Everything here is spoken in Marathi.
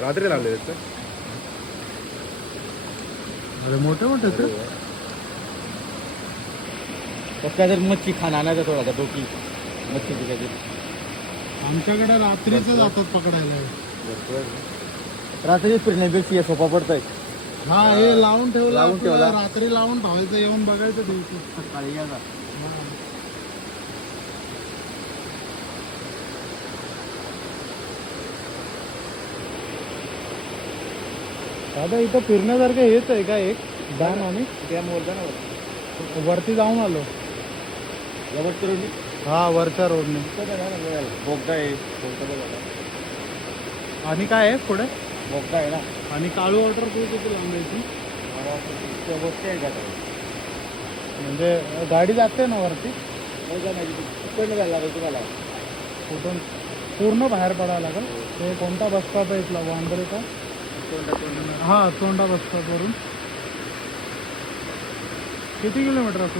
रात्री लावले त्याचं. अरे मोठे मोठे ते कसं जर मच्छी खाणं आणायचं थोडा डोकी मच्छी पिकायची. आमच्याकडे रात्रीच जातात पकडायला. रात्री फिरण्यापेक्षा सोपा पडतंय. हा हे लावून ठेवलं लावून ठेवला. आपलं, रात्री लावून ठेवायचं, येऊन बघायचं दिवशी. सकाळी या दादा इथं फिरण्यासारखं हेच आहे का एक डॅम? आणि त्यामुळे जाणार वरती जाऊन आलो. गवत करून हा वरच्या रोडने. बोगदा आहे. बोगदा आणि काय आहे पुढे? बोगदा आहे ना. आणि काळू वॉटर तू किती लांबायची? त्या गोष्टी आहे का म्हणजे गाडी जाते ना वरती? कुठं जायला लागेल तुम्हाला? कुठून पूर्ण बाहेर पडायला लागेल. ते कोणता बस स्टॉप आहे इथला? वांद्रे का? हा चोंडा बस स्टॉपवरून किती किलोमीटर असेल?